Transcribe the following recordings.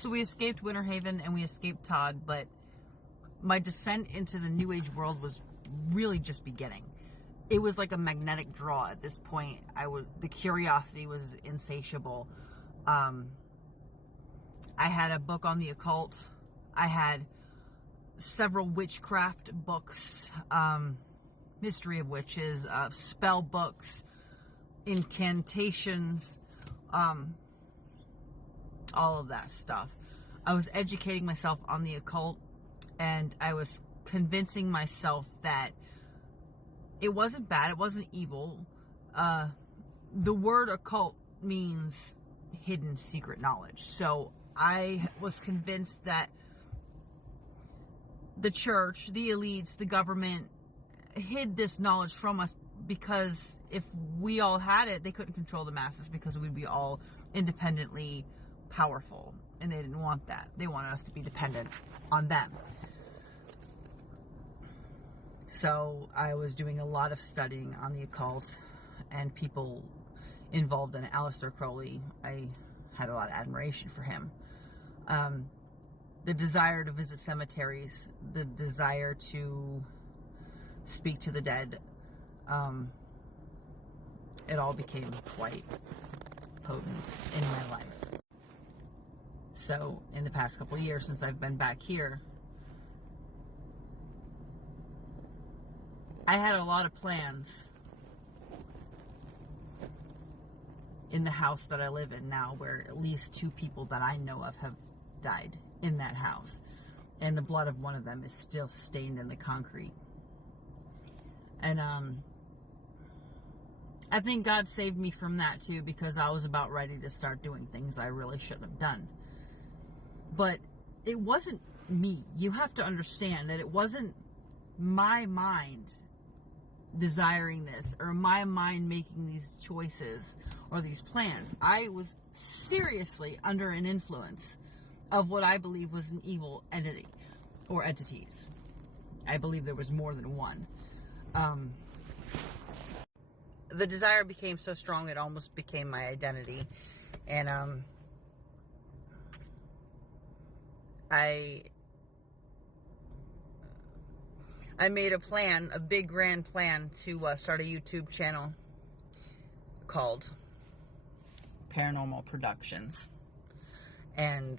So we escaped Winter Haven and we escaped Todd, but my descent into the New Age world was really just beginning. It was like a magnetic draw at this point. The curiosity was insatiable. I had a book on the occult. I had several witchcraft books, Mystery of Witches, spell books, incantations, all of that stuff. I was educating myself on the occult, and I was convincing myself that it wasn't bad, it wasn't evil. The word occult means hidden secret knowledge. So I was convinced that the church, the elites, the government hid this knowledge from us because if we all had it, they couldn't control the masses because we'd be all independently powerful. And they didn't want that. They wanted us to be dependent on them. So I was doing a lot of studying on the occult and people involved in it. Aleister Crowley, I had a lot of admiration for him. The desire to visit cemeteries, the desire to speak to the dead, it all became quite potent in my life. So in the past couple of years since I've been back here, I had a lot of plans in the house that I live in now, where at least 2 people that I know of have died in that house. And the blood of one of them is still stained in the concrete. And I think God saved me from that too, because I was about ready to start doing things I really shouldn't have done. But it wasn't me. You have to understand that it wasn't my mind desiring this or my mind making these choices or these plans. I was seriously under an influence of what I believe was an evil entity or entities. I believe there was more than one. The desire became so strong it almost became my identity. And I made a plan, a big grand plan to start a YouTube channel called Paranormal Productions. And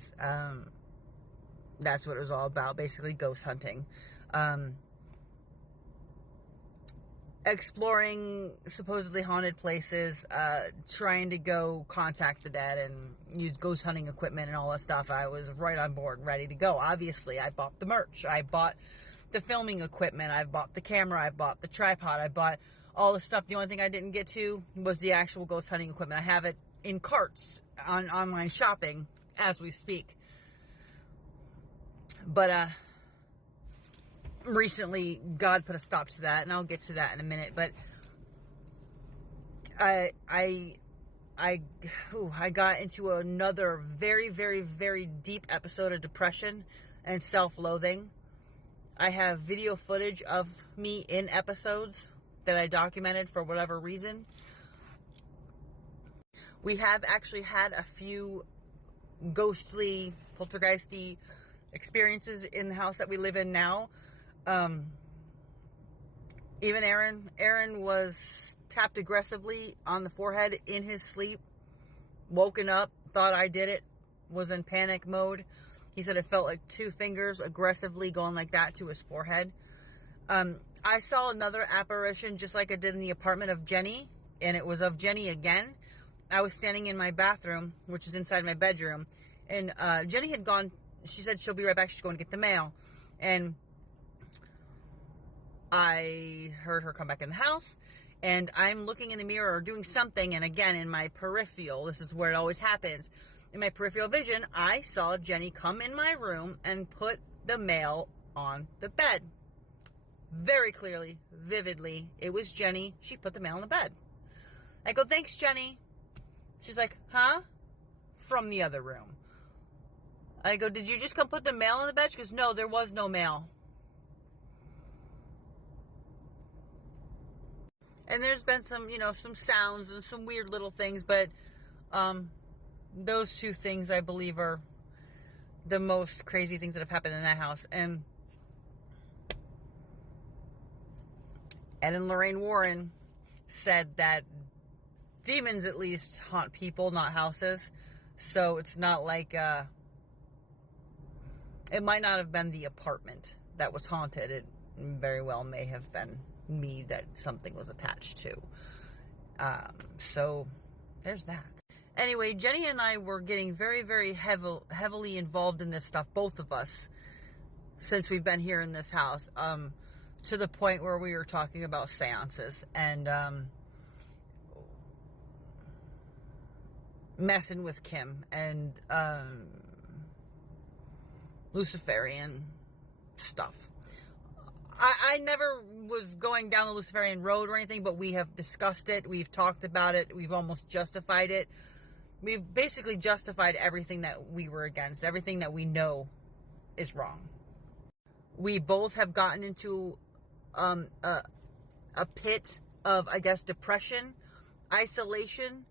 that's what it was all about, basically ghost hunting. Exploring supposedly haunted places, trying to go contact the dead and use ghost hunting equipment and all that stuff. I was right on board and ready to go. Obviously, I bought the merch. I bought the filming equipment. I bought the camera. I bought the tripod. I bought all the stuff. The only thing I didn't get to was the actual ghost hunting equipment. I have it in carts on online shopping as we speak. But recently God put a stop to that, and I'll get to that in a minute. But I got into another very, very, very deep episode of depression and self-loathing. I have video footage of me in episodes that I documented for whatever reason. We have actually had a few ghostly, poltergeisty experiences in the house that we live in now. Even Aaron was tapped aggressively on the forehead in his sleep, woken up, thought I did it, was in panic mode. He said it felt like 2 fingers aggressively going like that to his forehead. I saw another apparition just like I did in the apartment of Jenny, and it was of Jenny again. I was standing in my bathroom, which is inside my bedroom, and Jenny had gone. She said she'll be right back. She's going to get the mail. And I heard her come back in the house, and I'm looking in the mirror or doing something, and again, in my peripheral, this is where it always happens, in my peripheral vision, I saw Jenny come in my room and put the mail on the bed. Very clearly, vividly, it was Jenny. She put the mail on the bed. I go, "Thanks, Jenny." She's like, "Huh?" From the other room. I go, "Did you just come put the mail on the bed?" She goes, "No, there was no mail." And there's been some, some sounds and some weird little things, but those 2 things I believe are the most crazy things that have happened in that house. And Ed and Lorraine Warren said that demons at least haunt people, not houses. So it's not like, it might not have been the apartment that was haunted. It very well may have been me that something was attached to. So there's that. Anyway, Jenny and I were getting very, very heavily involved in this stuff, both of us, since we've been here in this house, to the point where we were talking about seances and messing with Kim and Luciferian stuff. I never was going down the Luciferian road or anything, but we have discussed it. We've talked about it. We've almost justified it. We've basically justified everything that we were against, everything that we know is wrong. We both have gotten into a pit of, I guess, depression, isolation,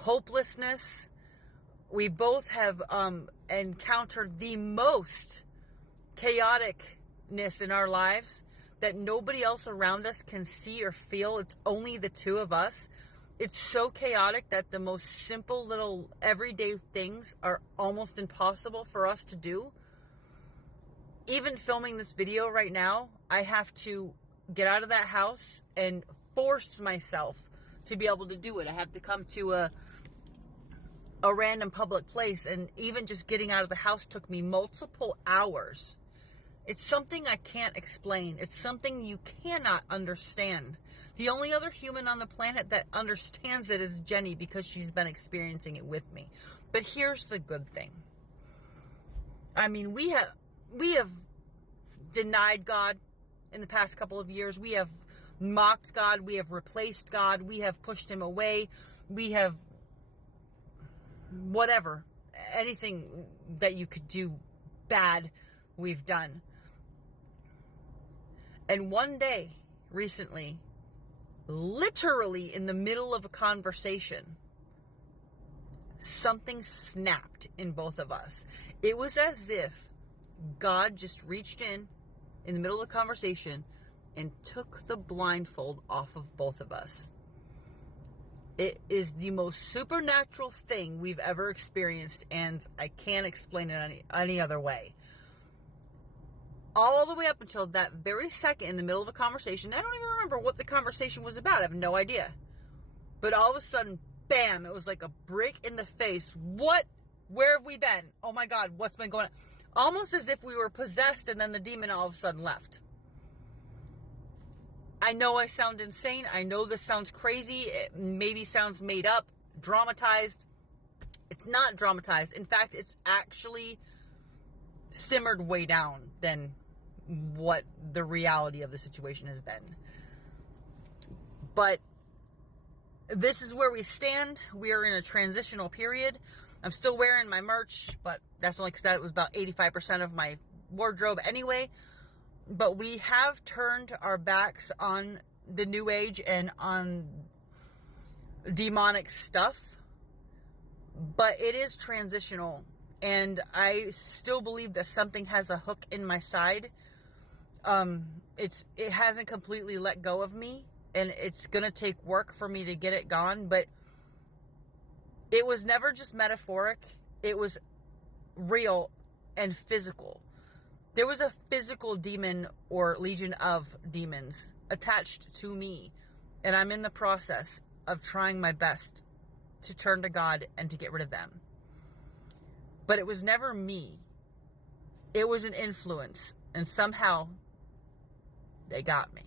hopelessness. We both have encountered the most chaoticness in our lives that nobody else around us can see or feel. It's only the two of us. It's so chaotic that the most simple little everyday things are almost impossible for us to do. Even filming this video right now, I have to get out of that house and force myself to be able to do it. I have to come to a random public place, and even just getting out of the house took me multiple hours. It's something I can't explain. It's something you cannot understand. The only other human on the planet that understands it is Jenny, because she's been experiencing it with me. But here's the good thing. I mean, we have denied God in the past couple of years. We have mocked God. We have replaced God. We have pushed him away. We have whatever, anything that you could do bad, we've done. And one day, recently, literally in the middle of a conversation, something snapped in both of us. It was as if God just reached in the middle of the conversation and took the blindfold off of both of us. It is the most supernatural thing we've ever experienced, and I can't explain it any other way. All the way up until that very second in the middle of a conversation, I don't even remember what the conversation was about. I have no idea. But all of a sudden, bam, it was like a brick in the face. What? Where have we been? Oh my God, what's been going on? Almost as if we were possessed and then the demon all of a sudden left. I know I sound insane. I know this sounds crazy. It maybe sounds made up, dramatized. It's not dramatized. In fact, it's actually simmered way down than what the reality of the situation has been. But this is where we stand. We are in a transitional period. I'm still wearing my merch, but that's only because that was about 85% of my wardrobe anyway. But we have turned our backs on the New Age and on demonic stuff. But it is transitional. And I still believe that something has a hook in my side. It hasn't completely let go of me. And it's going to take work for me to get it gone. But it was never just metaphoric. It was real and physical. There was a physical demon or legion of demons attached to me. And I'm in the process of trying my best to turn to God and to get rid of them. But it was never me. It was an influence. And somehow they got me.